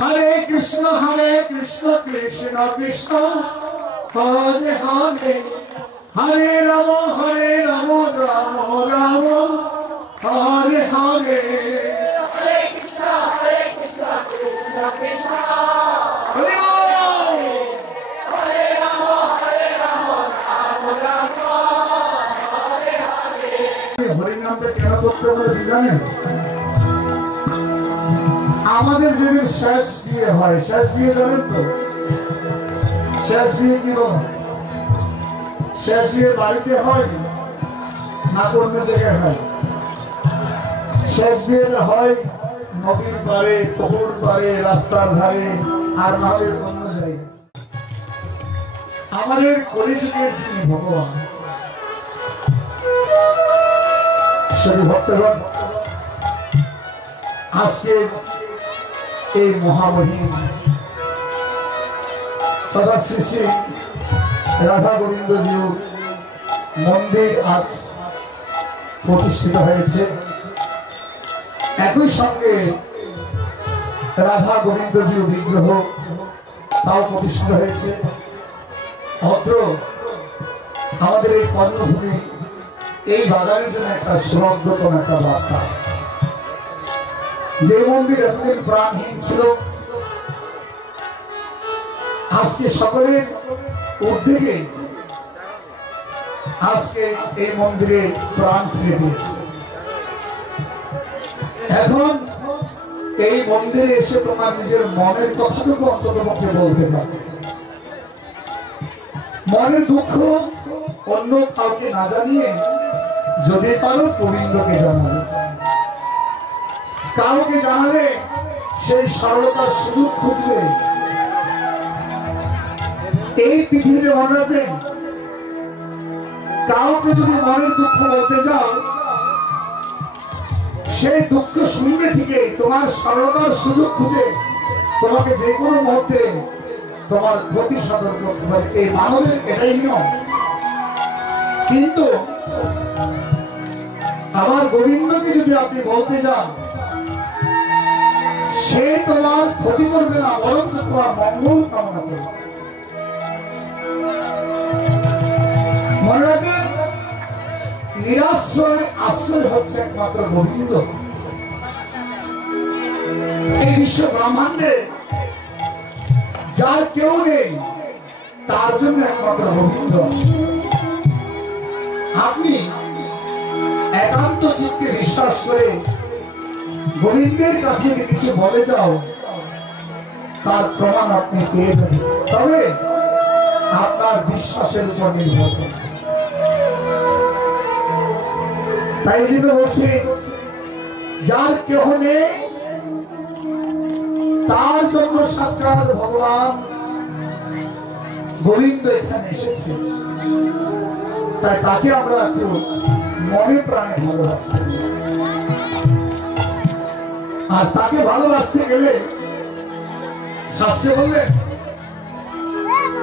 हरे कृष्ण कृष्ण कृष्ण हरे हरे हरे राम राम राम हरे हरे हरे कृष्ण कृष्ण कृष्ण हरे हरे राम राम राम हरे हरे। हरि नाम पे क्या करते हैं जाने আমাদের যেদিন শেষ বিয়ে হয় শেষ বিয়ে জানেন তো শেষ বিয়ে কি বলে শেষ বিয়ে বাড়িতে হয় না অন্য জায়গায় হয় শেষ বিয়ে হয় নদীর পাড়ে পুকুর পাড়ে রাস্তার ধারে আর না হলে অন্য জায়গায় আমাদের কলিযুগের যিনি ভগবান সেই ভক্তগণ আজকে এই মহামহিম তথা শ্রী শ্রী রাধা গোবিন্দ জিউ মন্দির আজ প্রতিষ্ঠিত হয়েছে একই সঙ্গে রাধা গোবিন্দ জিউ বিগ্রহ তাও প্রতিষ্ঠিত হয়েছে অত্র আমাদের এই কর্মভূমি এই বাগানের জন্য একটা সুরক্ষিত একটা বার্তা যে মন্দির এতদিন প্রাণহীন ছিল আজকে সকলের উদ্যোগে আজকে এই মন্দিরে প্রাণ ফিরে পেয়েছে এখন এই মন্দিরে এসে তোমার নিজের মনের কথাটুকু অন্তত পক্ষে বলতে পারবে মনের দুঃখ অন্য কাউকে না জানিয়ে যদি পারো গোবিন্দকে জানাবে কাউকে জানালে সেই সরলতার সুযোগ খুঁজবে এই পৃথিবীতে মনে রাখবেন কাউকে যদি মনের দুঃখ বলতে যাও সেই দুঃখ শুনবে ঠিকই তোমার সরলতার সুযোগ খুঁজে তোমাকে যে কোনো মুহূর্তে তোমার ক্ষতি সাধন করতে পারে এই মানবের এটাই নিয়ম কিন্তু আমার গোবিন্দকে যদি আপনি বলতে যান সে তোমার ক্ষতি করবে না বরং তোমার মঙ্গল কামনা করবে মনে রাখবেন নিরাশ্রয় আশ্রয় হচ্ছে একমাত্র গোবিন্দ এই বিশ্ব ব্রহ্মাণ্ডে যার কেউ নেই তার জন্য একমাত্র গোবিন্দ আপনি একান্ত চিত্তে বিশ্বাস করে গোবিন্দের কাছে কিছু বলে যাও তার প্রমাণ আপনি পেয়ে যাবেন তবে আপনার বিশ্বাসের উপর নির্ভর করে তাই জন্য বলছি যার কেহ নেই তার জন্য সাক্ষাৎ ভগবান গোবিন্দ এখানে এসেছে তাই তাকে আমরা একটু মনে প্রাণে ভালোবাসতে আর তাকে ভালোবাসতে গেলে শাস্ত্রে বললেন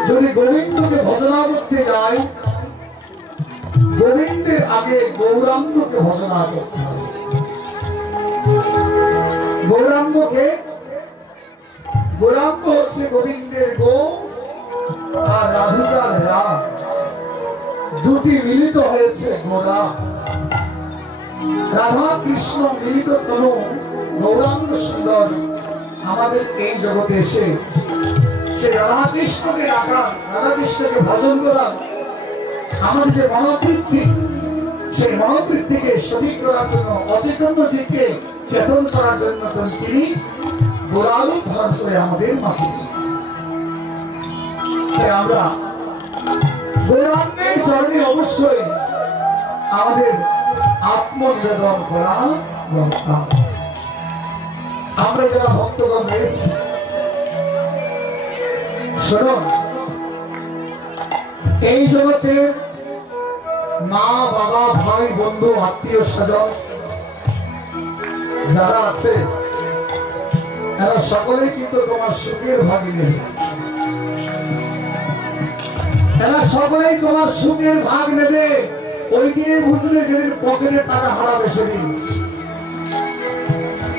যদি গোবিন্দকে ভজনা করতে যায় গোবিন্দের আগে গৌরাঙ্গকে ভজনা করতে হবে গৌরাঙ্গ হচ্ছে গোবিন্দের গো আর রাধিকার রাম দুটি মিলিত হয়েছে গোরা রাধা কৃষ্ণ মিলিত তনু গৌরাঙ্গ সুন্দর আমাদের এই জগতে এসে সে রাধা কৃষ্ণকে রাখা রাধা কৃষ্ণকে ভজন করা আমাদের যে মনোবৃত্তি সেই মনোবৃত্তিকে সঠিক করার জন্য অচেতন জীবকে চেতন করার জন্য তিনি গোরারূপ ধারণ করে আমাদের মাঝে আমরা গৌরাঙ্গের চরণে অবশ্যই আমাদের আত্মনিবেদন করা দরকার আমরা যারা ভক্তগণ রয়েছি শুনুন এই জগতের মা বাবা ভাই বন্ধু আত্মীয় স্বজন যারা আছে এরা সকলেই কিন্তু তোমার সুখের ভাগিনী এরা সকলেই তোমার সুখের ভাগ নেবে ওই দিনে বুঝলে যেদিন পকেটের টাকা হারাবে সেদিন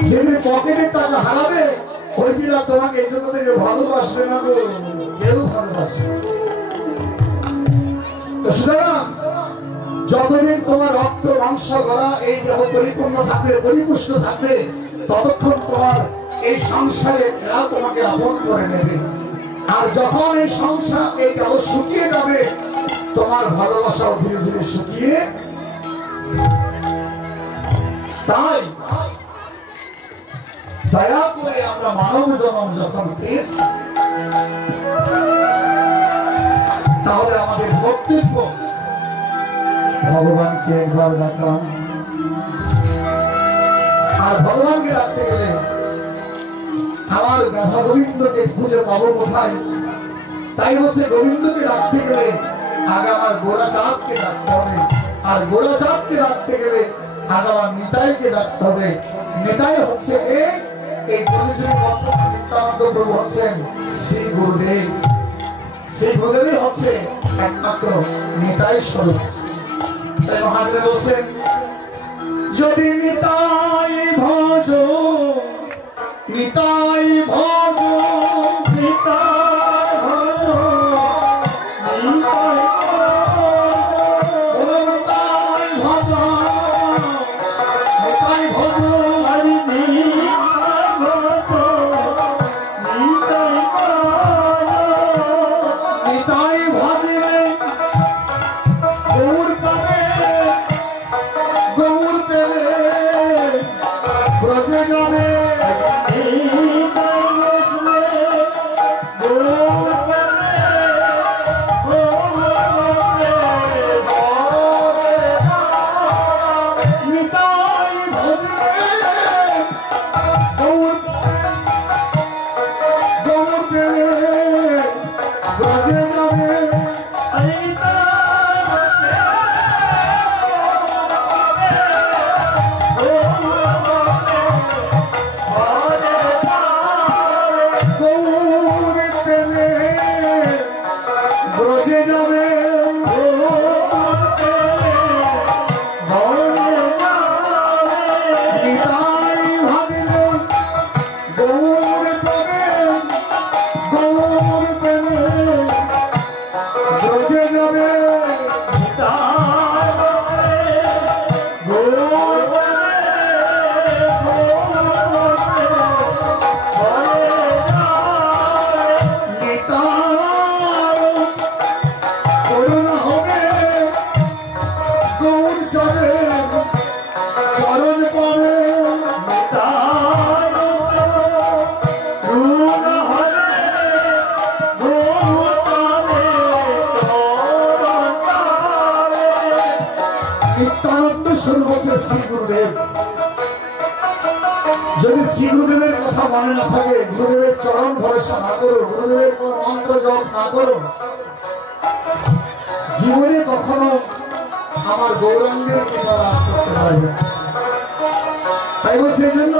যেদিন পকেটের টাকা হারাবে ওই দিন আর তোমাকে এই জন্য থেকে ভালোবাসবে না গো, কেউ ভালোবাসবে। তো সুতরাং যতদিন তোমার রক্ত মাংস গড়া এই দেহ পরিপূর্ণ থাকবে, পরিপুষ্ট থাকবে, ততক্ষণ তোমার এই সংসারে এরা তোমাকে আপন করে নেবে। আর যখন এই সংসার এই জগৎ শুকিয়ে যাবে, তোমার ভালোবাসাও ধীরে ধীরে শুকিয়ে। তাই দয়া করে আমরা মানব জন্ম যখন পেয়েছি, তাহলে আমাদের কর্তব্য ভগবানকে একবার ডাকলাম। আর ভগবানকে ডাকতে গেলে আমার ব্যথা গোবিন্দকে খুঁজে পাবো কোথায়? তাই হচ্ছে গোবিন্দকে ডাকতে গেলে আগে আমার গোড়াচাঁদকে ডাকতে হবে, আর গোড়াচাঁদকে ডাকতে গেলে আগে আমার নিতাইকে ডাকতে হবে। নিতাই হচ্ছে এই পরিচয় নিত্যানন্দ প্রভু হচ্ছেন শ্রী গুরুদেব। সেই গুরুদেবই হচ্ছে একমাত্র নিতাই স্বরূপ। তাই মহাদেব বলছেন, যদি নিতাই ভজ, নিতাই ভজ, নিতাই ভজ, নিতাই ভজ, নিতাই ভজ, নিতাই ভজ, হরি নিতাই ভজ, নিতাই ভজ, নিতাই ভজবে গৌর পাবে, গৌর পেলে ব্রজে যাবে। যদি শ্রী গুরুদেবের কথা মনে না থাকে, গুরুদেবের চরণ ভরসা না করো, গুরুদেবের কোন মন্ত্র জপ না করো, জীবনে কখনো আমার গৌরাঙ্গের কৃপা লাভ করতে পারবে। তাই বলছি এই জন্য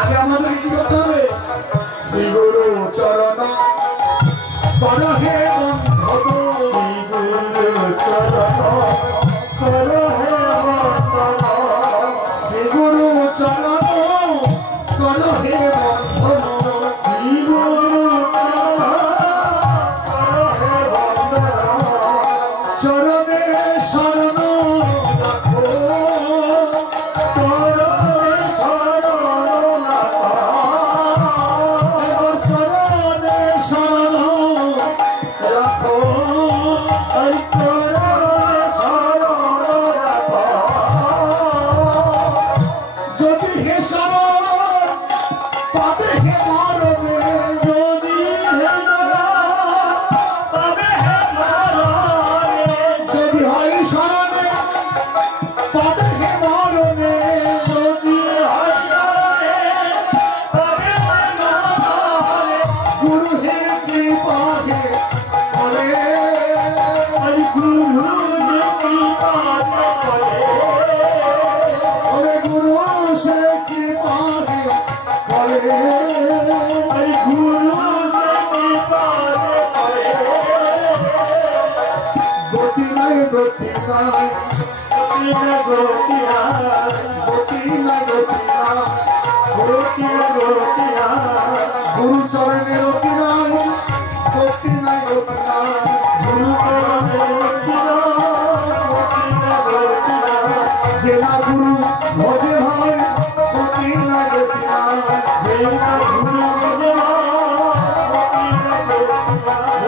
আগে আমাদের কি করতে হবে? শ্রী গুরু চরণ কর হে বন্ধন, শ্রী গুরু চরণ কর হে বন্ধন, শ্রী গুরু চরণ কর হে বন্ধন, শ্রী গুরু চরণে শরণ রাখো, চরণে শরণ রাখো, চরণে শরণ রাখো, চরণে শরণ রাখো। যদি হে শরণ পাবে হে মরবে, যদি হে পাবে হে মরবে, যদি হয় শরণে পাবে হে মরবে, যদি হয় শরণে পাবে হে মরবে। গুরু হে কৃপা হে করে, গুরু হে কৃপা হে করে, গুরু সে কৃপা হে করে, গুরু সে কৃপা হে করে। গতি নাই, গতি নাই, গতি নাই, গতি নাই, গতি নাই, গতি নাই, গতি নাই, গতি নাই।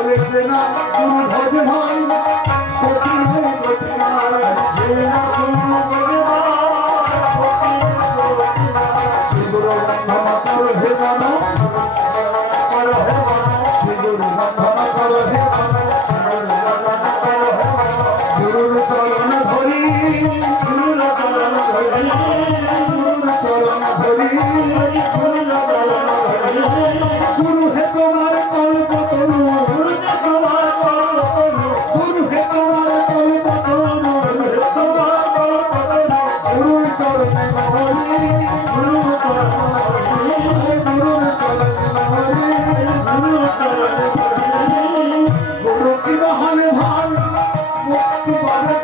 বলেছে না গুরু ভজ ভাই কোটি হয় কোটিনার শ্রীগুরু বন্দনা কর হে মানো শ্রীগুরু বন্দনা কর হে গুরুর চরণ ধরি গুরুর চরণ ধরি গুরুর চরণ ধরি গুরু হে তোমার কল্প তরু গুরু হে তোমার কল্প তরু গুরুর চরণ ধরি গুরুর চরণ ধরি গুরু কি বহালে ভাই মুক্তি পাবে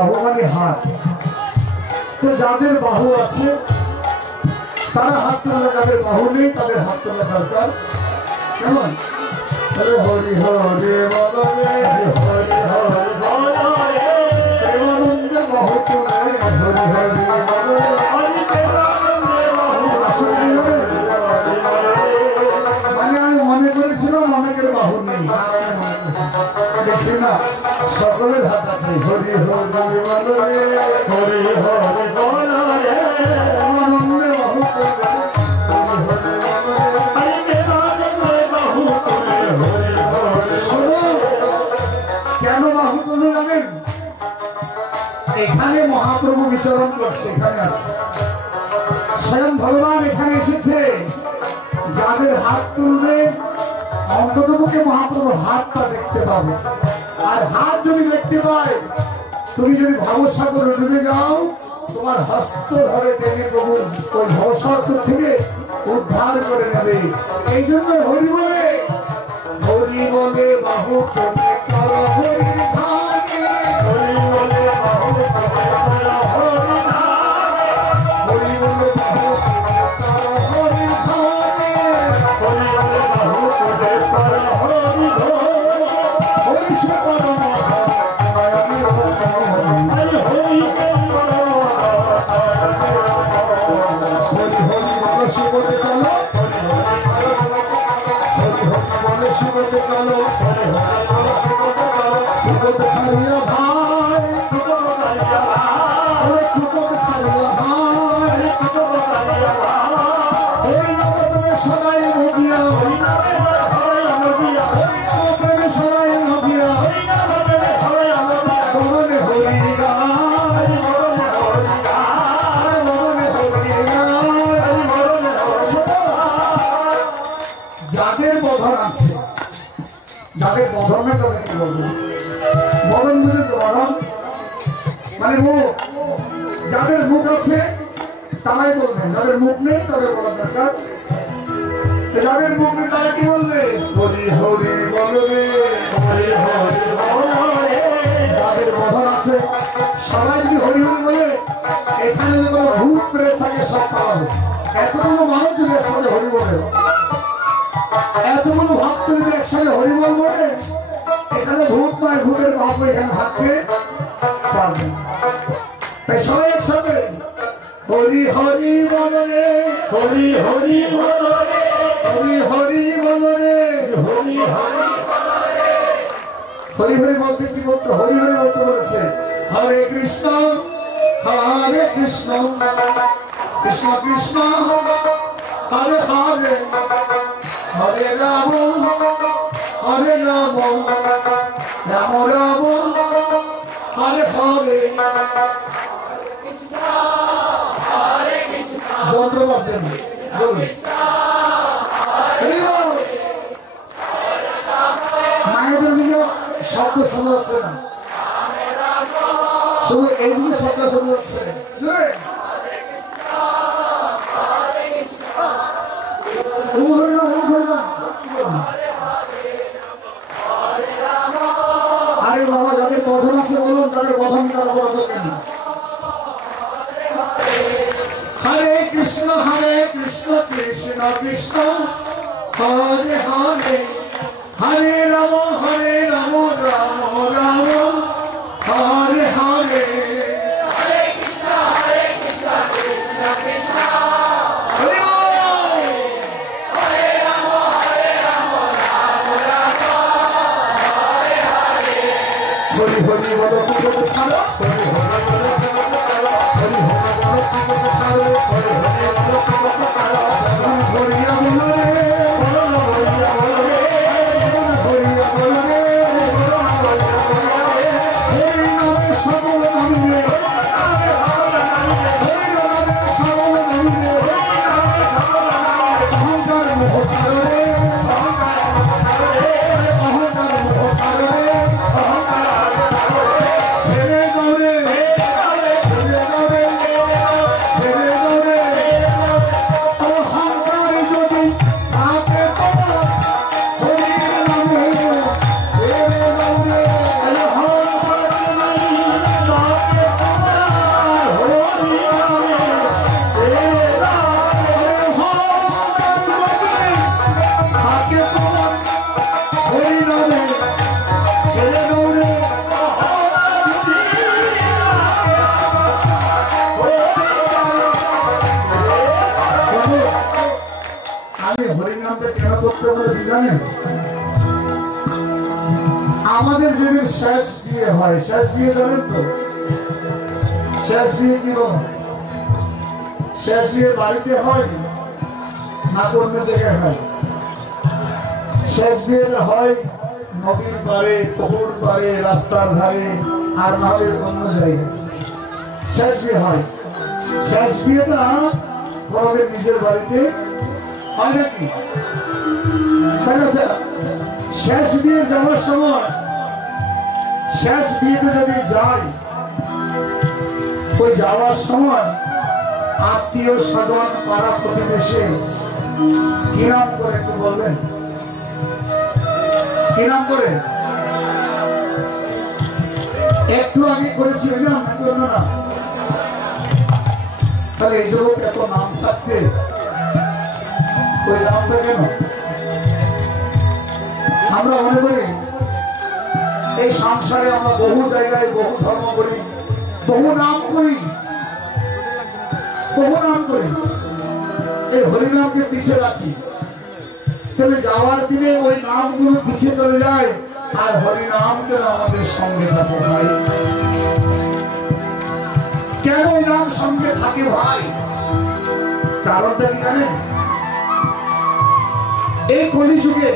বাহু মানে হাত। তো যাদের বাহু আছে তারা হাত তোলা, যাদের বাহু নেই তাদের হাত তোলা দরকার। কেমন? হরি হরি হরে বলো রে, হরি হরি বলো রে, প্রেমানন্দে বাহু তোলে, হরি হরি বলো রে, হরি প্রেমানন্দে বাহু তোলে। মানে আমি মনে করেছিলাম অনেকের বাহু নেই, দেখছি না সকলের হাত আছে। হরি হরি বলো রে, হরি হরি বলো রে, প্রেমানন্দে বাহু তোলে, কেন বাহু তোলে জানেন? এখানে মহাপ্রভু বিচরণ করছে, এখানে আছে স্বয়ং ভগবান এখানে এসেছে। যাদের হাত তুলবে অন্ততপক্ষে মহাপ্রভুর হাতটা দেখতে পাবে। আর হাত যদি দেখতে পায়, তুমি যদি ভবসাগরে ডুবে যাও, তোমার হস্ত ধরে টেনে প্রভু ওই ভবসাগর থেকে উদ্ধার করে নেবে। এই জন্য হরি বলে, হরি বলে বাহু তোলে করো হরি ধানে, হরি বলে বাহু তোলে করো হরি ধানে, হরি বলে বাহু তোলে করো হরি ধানে, হরি বলে বাহু তোলে করো হরি ধানে, হরি সে করো হরি হরি বলো শিবতে চলো, শিবতে চলো, শিবতে ছাড়িয়া ভাই, শিবতে ছাড়িয়া ভাই, ওই নবদ্বীপে সবাই নদিয়া, ওই নবদ্বীপে সবাই নদিয়া, মনে হরি গায়, মনে হরি গায়, মনে হরি গায়। যাদের বধন আছে, যাদের বধনে তাদের কি বলবো, বধন মানে বধন মানে মুখ, যাদের মুখ আছে তারাই বলবেন, যাদের মুখ নেই তাদের বলা দরকার। যাদের মুখ নেই তারা কি বলবে? হরি হরি বলবে, হরি হরি বলবে। যাদের বধন আছে সবাই যদি হরি হরি বলে, এখানে যদি কোনো ভূত প্রেত থাকে সব পাওয়া, এতগুলো মানুষ যদি একসাথে হরি বলে, এতগুলো ভক্ত যদি একসাথে হরি বল বলে, এখানে ভূত নয়, ভূতের বাপ এখানে থাকতে পারবে। তাই সবাই একসাথে হরি হরি বলো রে, হরি হরি বলো রে, হরি হরি বলো রে, হরি হরি বলো রে। হরি হরি বলতে কি বলতে? হরি হরি বলতে বলেছে হরে কৃষ্ণ হরে কৃষ্ণ, কৃষ্ণ কৃষ্ণ হরে হরে, হরে রাম হরে রাম, রাম রাম হরে হরে। যন্ত্র বাজবেন মায়েদের দিকে শব্দ শোনা যাচ্ছে না, শুধু এই দিকে শব্দ শোনা যাচ্ছে। আরে বাবা, যাদের বধন আছে বলুন, তাদের বধন তারা বলা দরকার নেই। হরে কৃষ্ণ কৃষ্ণ কৃষ্ণ হরে হরে, হরে Ram Ram Ram Hare Hare. Hare Krishna Krishna Krishna Hari বল। Hare Rama Rama Rama Hare Hare। Hari Hari বলো কুকুর ছাড়ো, হরি হরি বলো কুকুর ছাড়ো, হরি হরি বলো কুকুর ছাড়ো, হরি হরি বলো কুকুর ছাড়ো। হরিয়া বলো রে, হরিয়া বলো রে, হরিয়া বলো রে, হরি নামে সকল নামে, হরি নামে সকল নামে, অহংকার মোহ ছাড়ো রে, অহংকার মোহ ছাড়ো রে, ছেড়ে দাও রে, হরিনামটা কেন করতে বলেছি জানেন? আমাদের যেদিন শেষ বিয়ে হয়, শেষ বিয়ে জানেন তো? শেষ বিয়ে কি বলো? শেষ বিয়ে বাড়িতে হয় না অন্য জায়গায় হয়? শেষ বিয়েটা হয় নদীর পাড়ে, পুকুর পাড়ে, রাস্তার ধারে, আর না হলে অন্য জায়গায় শেষ বিয়ে হয়। শেষ বিয়েটা আমাদের নিজের বাড়িতে হয় নাকি? শেষ বিয়ে যাওয়ার সময়, শেষ বিয়েতে যদি যাই, ওই যাওয়ার সময় আত্মীয় স্বজন পাড়া প্রতিবেশী কি নাম করে একটু বলবেন? কি নাম করে? একটু আগে করেছি ওই নাম না? তাহলে এই জগৎ এত নাম থাকতে ওই নামটা কেন? আমরা মনে করি এই সংসারে আমরা বহু জায়গায় বহু ধর্ম করি, বহু নাম করি, বহু নাম করি, এই হরিনামকে পিছিয়ে রাখি। তাহলে যাওয়ার দিনে ওই নামগুলো পিছিয়ে চলে যায়, আর হরিনাম কেন আমাদের সঙ্গে থাকে ভাই? কেন ওই নাম সঙ্গে থাকে ভাই? কারণটা কি জানেন? এই কলিযুগে,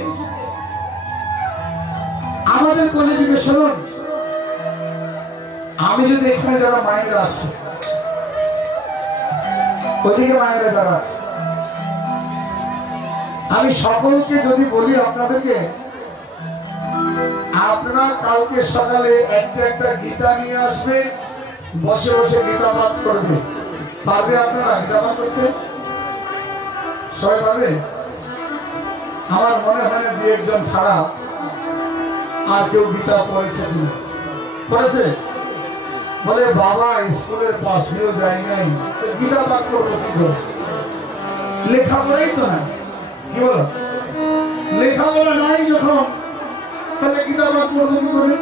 আমাদের কলিযুগে শুনুন, আমি যদি এখানে যারা মায়েরা আছে, ওইদিকে মায়েরা যারা আছে, আমি সকলকে যদি বলি আপনাদেরকে, আপনারা কালকে সকালে একটা গীতা নিয়ে আসবে, বসে বসে গীতা পাঠ করবে, পারবে আপনারা গীতা পাঠ করতে? সবাই পারবে? আমার মনে হয় দু একজন ছাড়া আর কেউ গীতা পড়েছে? পড়েছে? বলে বাবা স্কুলের পাশ দিয়েও যাই নাই, গীতা পাঠ করবো কি করে? লেখাপড়াই তো না। কি বলো? লেখাপড়া নাই যখন, তাহলে গীতা পাঠ করবো কি করে?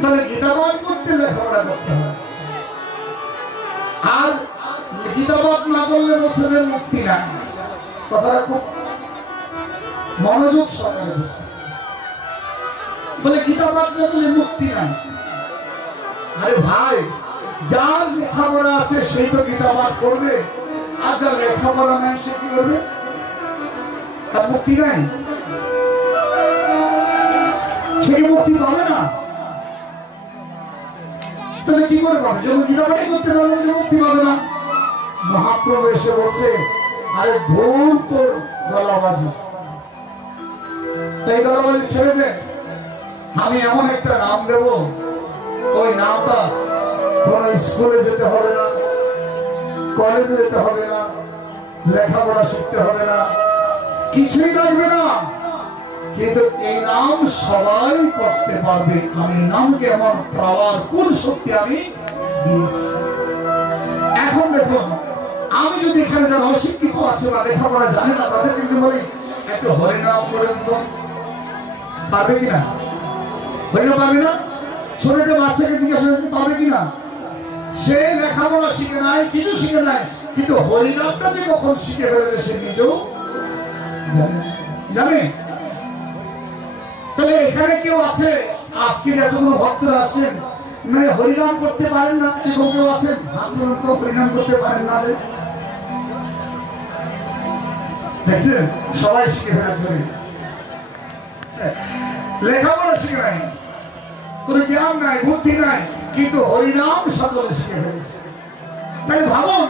তাহলে গীতা পাঠ করতে লেখাপড়া করতে হয়, আর গীতা পাঠ না করলে বছরের মুক্তি নাই। কথাটা খুব মনোযোগ সহকারে বলে, গীতা পাঠ না করলে মুক্তি নাই। আরে ভাই, যার লেখাপড়া আছে সেই তো গীতা পাঠ করবে, আর যার লেখাপড়া নাই সে কি করবে? তার মুক্তি নাই, সে কি মুক্তি পাবে না? তাহলে কি করে পাবে? যখন গীতা পাঠই করতে পারবে না, মুক্তি পাবে না। মহাপ্রভু এসে বলছে, আরে ধূর তোর গলাবাজি, তাই গলাবাজি ছেড়ে দে, আমি এমন একটা নাম দেব, ওই নামটা কোন স্কুলে যেতে হবে না, কলেজে যেতে হবে না, লেখাপড়া শিখতে হবে না, কিছুই লাগবে না, কিন্তু এই নাম সবাই করতে পারবে। আমি নামকে এমন পাওয়ার কোন শক্তি আমি দিয়েছি। এখন দেখুন, আমি যদি এখানে যারা অশিক্ষিত আছে বা লেখাপড়া জানে না, তাদের কিন্তু বলি একটু হরিনাম করেন তো, পারবে কিনা? হরিনাম পারবে না? ছোট একটা বাচ্চাকে জিজ্ঞাসা করতে পারবে কিনা? সে লেখাপড়া শিখে নাই, কিছু শিখে নাই, কিন্তু হরিনামটা যে কখন শিখে ফেলেছে সে নিজেও জানে। তাহলে এখানে কেউ আছে আজকে যতগুলো ভক্তরা আসছেন, মানে হরিনাম করতে পারেন না, এরকম কেউ আছেন? হরিনাম করতে পারেন না, দেখছেন সবাই শিখে ফেলেছে, লেখাপড়া শিখে নাই, কোন জ্ঞান নাই, বুদ্ধি নাই, কিন্তু হরিনাম সকলে শিখে ফেলেছে। তাহলে ভাবুন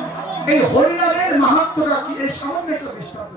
এই হরিনামের মাহাত্ম্যটা কি, এই সামান্য একটা দৃষ্টান্ত।